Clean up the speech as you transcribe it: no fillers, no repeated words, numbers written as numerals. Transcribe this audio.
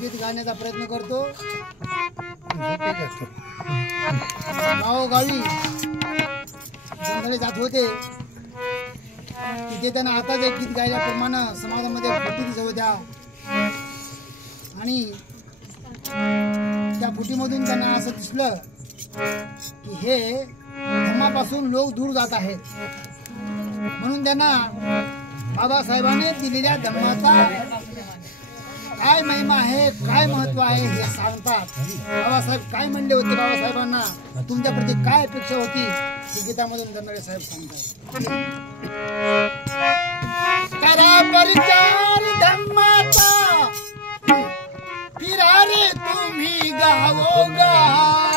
गीत गाण्याचा प्रयत्न करतो। गावोगावी गोंधळे जात होते तिथे त्यांना आताच एक गीत गायल्याप्रमाणे समाजामध्ये फुटी दिसत होत्या आणि त्या फुटीमधून त्यांना असं दिसलं की हे धर्मापासून लोक दूर जात आहेत। म्हणून त्यांना बाबासाहेबांनी दिलेल्या धर्माचा काय महिमा आहे, काय महत्व आहे हे सांगतात। बाबासाहेब काय म्हणले होते, बाबासाहेबांना तुमच्याप्रती काय अपेक्षा होती हे गीतामधून दंडाळे साहेब सांगतात। करा परिचार धर्माचा, फिरा रे तुम्ही गावोगाव,